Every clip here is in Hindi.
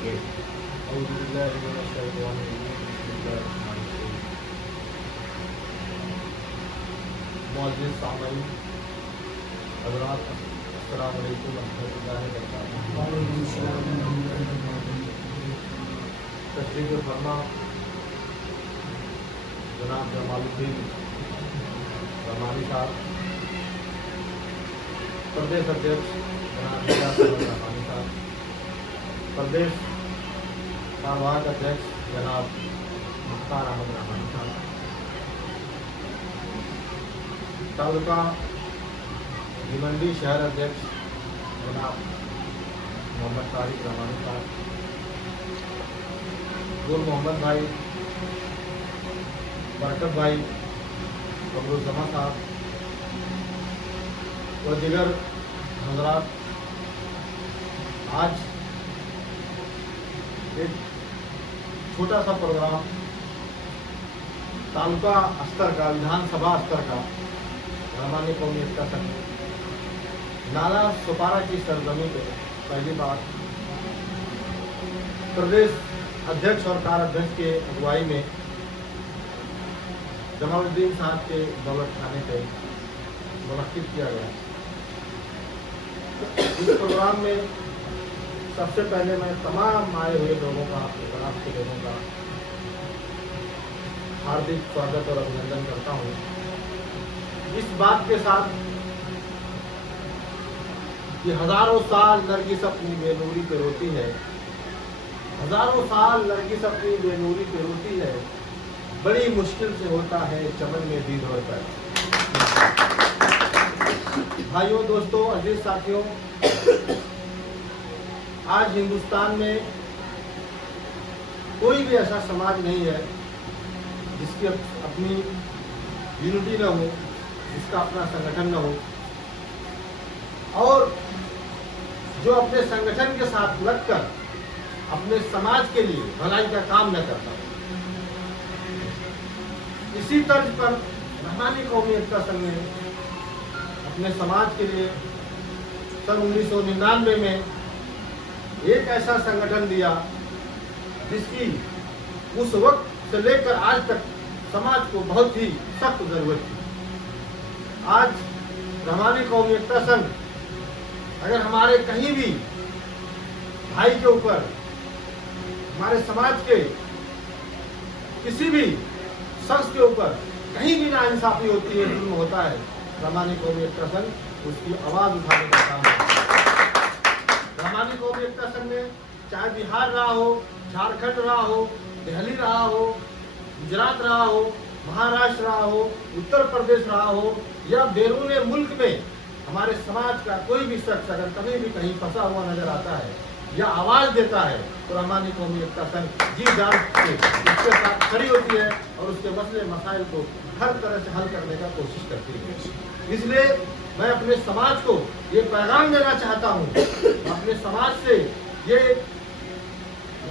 मौजूद सामईन हज़रात, अस्सलाम वालेकुम रहमतुल्लाहि व बरकातहू। तशरीफ़ फरमा जनाब जमालुद्दीन रहमानी साहब, प्रदेश अध्यक्ष जनाब रहमानी साहब, प्रदेश कार्यवाहक अध्यक्ष जनाब मुख्तार अहमद रहमानी साहब, तालुका भिवंडी शहर अध्यक्ष जनाब मोहम्मद तारिक रहमानी साहब, गुल मोहम्मद भाई, बरकत भाई, कमरुज़्ज़मा साहब व दिगर हज़रात, आज एक छोटा सा प्रोग्राम तालुका स्तर का, विधानसभा स्तर का रहमानी कौमी एकता संघ नाला सुपारा की सरजमी पे पहली बार प्रदेश अध्यक्ष और कार्याध्यक्ष के अगुवाई में जमालुद्दीन साहब के दौलत खाने पे मुनक्किद किया गया। इस प्रोग्राम में सबसे पहले मैं तमाम आए हुए लोगों का, जनाब के लोगों का हार्दिक स्वागत और अभिनंदन करता हूँ, इस बात के साथ कि हजारों साल नरगिस अपनी बेनूरी पे रोती है, हजारों साल नरगिस अपनी बेनूरी पे रोती है, बड़ी मुश्किल से होता है चमन में दीद और पैदा। भाइयों, दोस्तों, अजीज साथियों, आज हिंदुस्तान में कोई भी ऐसा समाज नहीं है जिसकी अपनी यूनिटी न हो, जिसका अपना संगठन न हो, और जो अपने संगठन के साथ लगकर अपने समाज के लिए भलाई का काम न करता हो। इसी तर्ज पर रहमानी कौमी एकता संघ ने अपने समाज के लिए सन 1999 में एक ऐसा संगठन दिया जिसकी उस वक्त से लेकर आज तक समाज को बहुत ही सख्त जरूरत थी। आज रहमानी कौमी एकता संघ अगर हमारे कहीं भी भाई के ऊपर, हमारे समाज के किसी भी शख्स के ऊपर कहीं भी नाइंसाफी होती है, जुल्म होता है, रहमानी कौमी एकता संघ उसकी आवाज उठाने का काम करता है। रहमानी कौमी एकता संघ ने चाहे बिहार रहा हो, झारखंड रहा हो, दिल्ली रहा हो, गुजरात रहा हो, महाराष्ट्र रहा हो, उत्तर प्रदेश रहा हो, या बैरून मुल्क में हमारे समाज का कोई भी शख्स अगर कभी भी कहीं फंसा हुआ नजर आता है या आवाज देता है तो रहमानी कौमी एकता संघ जी जान से उसके साथ खड़ी होती है और उसके मसले मसाइल को हर तरह से हल करने का कोशिश करती है। इसलिए मैं अपने समाज को ये पैगाम देना चाहता हूँ, अपने समाज से ये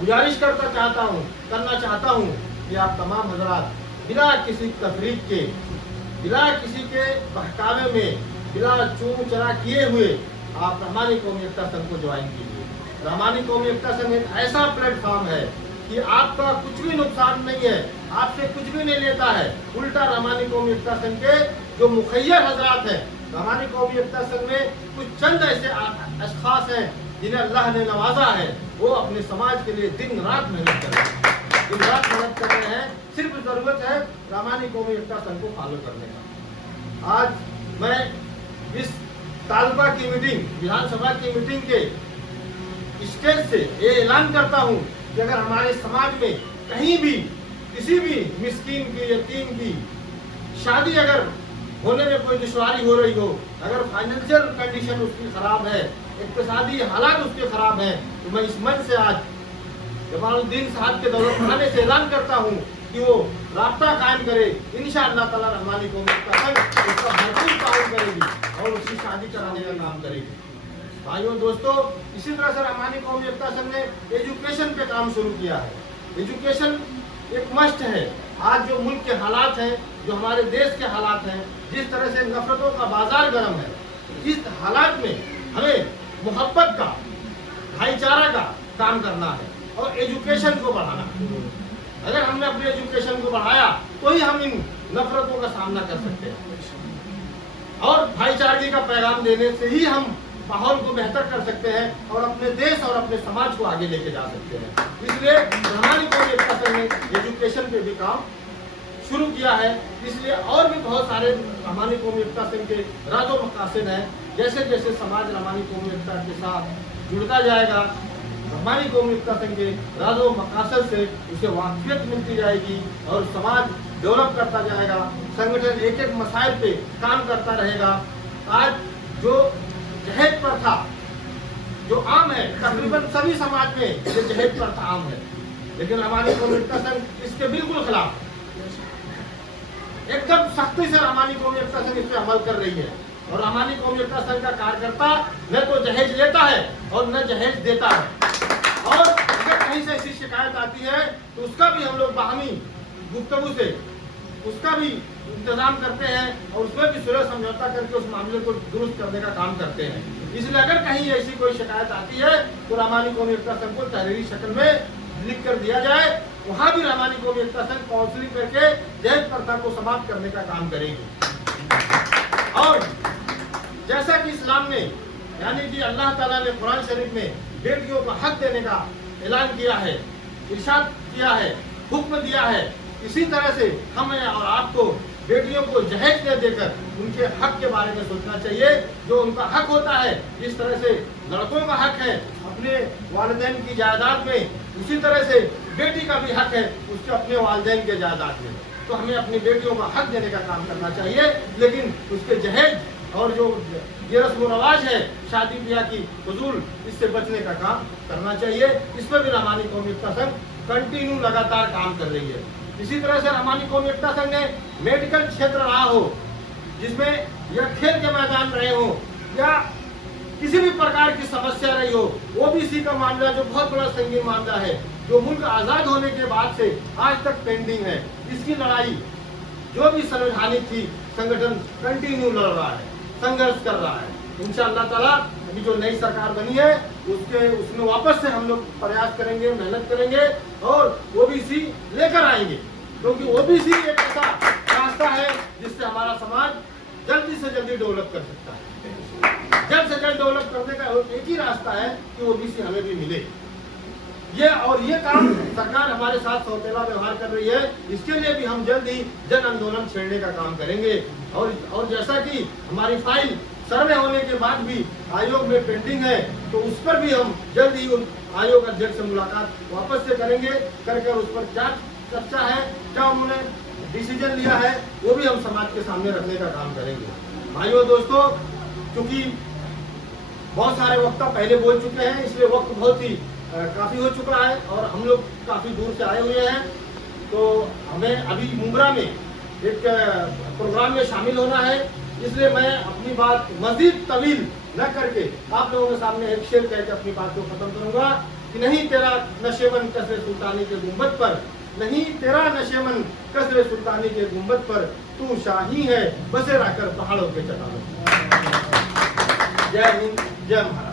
गुजारिश करना चाहता हूँ कि आप तमाम हजरात बिना किसी तफरीक के, बिना किसी के बहकावे में, बिना चूम चरा किए हुए आप रहमानी कौमी एकता संघ को ज्वाइन कीजिए। रहमानी कौमी एकता संघ एक ऐसा प्लेटफॉर्म है कि आपका कुछ भी नुकसान नहीं है, आपसे कुछ भी नहीं लेता है। उल्टा रहमानी कौमी एकता संघ के जो मुखय्यर हजरात हैं, रहमानी कौमी एकता संघ में कुछ चंद ऐसे अशखास हैं जिन्हें अल्लाह ने नवाजा है, वो अपने समाज के लिए दिन रात मेहनत कर रहे हैं, दिन रात मेहनत कर रहे हैं। सिर्फ जरूरत है रहमानी कौमी एकता संघ को फॉलो करने का। आज मैं इस तालुका की मीटिंग, विधानसभा की मीटिंग के स्टेज से ये ऐलान करता हूं कि अगर हमारे समाज में कहीं भी किसी भी मिस्कीन की, यतीम की शादी अगर होने में कोई दुश्वारी हो रही हो, अगर फाइनेंशियल कंडीशन उसकी खराब है, इक्तिसादी हालात उसके खराब हैं, तो मैं इस मंच से आज जमालुद्दीन साहब के दौलत खाने से ऐलान करता हूं कि वो राब्ता कायम करे। इंशाअल्लाह ताला रहमानी कौमी एकता संघ उसका भरपूर ताउन करेगी और उसकी शादी कराने का काम करेगी। भाइयों, दोस्तों, इसी तरह से रहमानी कौमी एकता संघ ने एजुकेशन पे काम शुरू किया है। एजुकेशन एक मस्ट है। आज जो मुल्क के हालात हैं, जो हमारे देश के हालात हैं, जिस तरह से नफरतों का बाजार गर्म है, इस हालात में हमें मोहब्बत का, भाईचारा का काम करना है। और एजुकेशन को बढ़ाना। अगर हमने अपने एजुकेशन को बढ़ाया तो ही हम इन नफरतों का सामना कर सकते हैं और भाईचारगी का पैगाम देने से ही हम माहौल को बेहतर कर सकते हैं और अपने देश और अपने समाज को आगे लेके जा सकते हैं। इसलिए हमारी कौमी एकता संघ ने एजुकेशन पे भी काम शुरू किया है। इसलिए और भी बहुत सारे हमारी कौमी एकता संघ के राजो मकासद हैं। जैसे जैसे समाज हमारी कौमी एकता के साथ जुड़ता जाएगा, हमारी कौमी एकता संघ के राजो मकासद से उसे वाकफियत मिलती जाएगी और समाज डेवलप करता जाएगा। संगठन एक एक मसाइल पे काम करता रहेगा। आज जो जहेज प्रथा जो आम है, तकरीबन सभी समाज में ये जहेज प्रथा आम है, लेकिन हमारी कौमी एकता संघ इसके बिल्कुल खिलाफ, एकदम सख्ती से हमारी कौमी एकता संघ इस पे अमल कर रही है। और हमारी कौमी एकता संघ का कार्यकर्ता न तो जहेज लेता है और न जहेज देता है। और अगर कहीं से ऐसी शिकायत आती है तो उसका भी हम लोग बाहमी गुफ्तगू से उसका भी इंतजाम करते हैं और उसमें भी सुलह समझौता करके उस मामले को दुरुस्त करने का काम करते हैं। इसलिए अगर कहीं ऐसी कोई शिकायत आती है तो हमारी कौमी एकता संघ को तहरीरी शक्ल में लिख कर दिया जाए। वहाँ भी हमारी कौमी एकता संघ काउंसलिंग करके दहेज प्रथा को समाप्त करने का काम करेगी। और जैसा कि इस्लाम ने यानी कि अल्लाह ताला ने कुरान शरीफ में बेटियों को हक देने का ऐलान किया है, इरशाद किया है, हुक्म दिया है, इसी तरह से हमें और आपको बेटियों को जहेज दे देकर उनके हक के बारे में सोचना चाहिए। जो उनका हक होता है, जिस तरह से लड़कों का हक है अपने वालिदैन की जायदाद में, उसी तरह से बेटी का भी हक है उसके अपने वालिदैन के जायदाद में। तो हमें अपनी बेटियों का हक देने का काम करना चाहिए, लेकिन उसके जहेज और जो ये रस्म रवाज है शादी ब्याह की फजूल, इससे बचने का काम करना चाहिए। इस पर भी हमारी कौमी एकता संघ कंटिन्यू लगातार काम कर रही है। इसी तरह से हमारी कौमी एकता संघ ने मेडिकल क्षेत्र रहा हो, जिसमें या खेल के मैदान रहे हो या किसी भी प्रकार की समस्या रही हो, ओबीसी का मामला जो बहुत बड़ा संगीन मामला है, जो मुल्क आजाद होने के बाद से आज तक पेंडिंग है, इसकी लड़ाई जो भी संवैधानिक थी संगठन कंटिन्यू लड़ रहा है, संघर्ष कर रहा है। इंशाअल्लाह ताला अभी जो नई सरकार बनी है उसमें वापस से हम लोग प्रयास करेंगे, मेहनत करेंगे और ओबीसी लेकर आएंगे, क्योंकि ओबीसी एक ऐसा रास्ता है जिससे हमारा समाज जल्दी से जल्दी डेवलप कर सकता है। जल्द से जल्द डेवलप करने का एक ही रास्ता है कि ओबीसी हमें भी मिले। ये काम सरकार हमारे साथ सौतेला व्यवहार कर रही है। इसके लिए भी हम जल्द ही जन आंदोलन छेड़ने का काम करेंगे। और जैसा कि हमारी फाइल सर्वे होने के बाद भी आयोग में पेंडिंग है, तो उस पर भी हम जल्द ही उन आयोग अध्यक्ष से मुलाकात वापस से करेंगे, करके उस पर क्या चर्चा है, क्या उन्होंने डिसीजन लिया है, वो भी हम समाज के सामने रखने का काम करेंगे। भाइयों दोस्तों, क्योंकि बहुत सारे वक्ता पहले बोल चुके हैं, इसलिए वक्त बहुत ही काफी हो चुका है और हम लोग काफी दूर से आए हुए हैं, तो हमें अभी मुंब्रा में एक प्रोग्राम में शामिल होना है। इसलिए मैं अपनी बात मजीद तवील न करके आप लोगों के सामने एक शेर कहकर अपनी बात को खत्म करूंगा कि नहीं तेरा नशेमन कसरे सुल्तानी के गुंबद पर, नहीं तेरा नशेमन कसरे सुल्तानी के गुंबद पर, तू शाही है बसेरा कर पहाड़ों के चट्टानों। जय हिंद, जय महाराज।